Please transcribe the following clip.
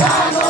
Vamos.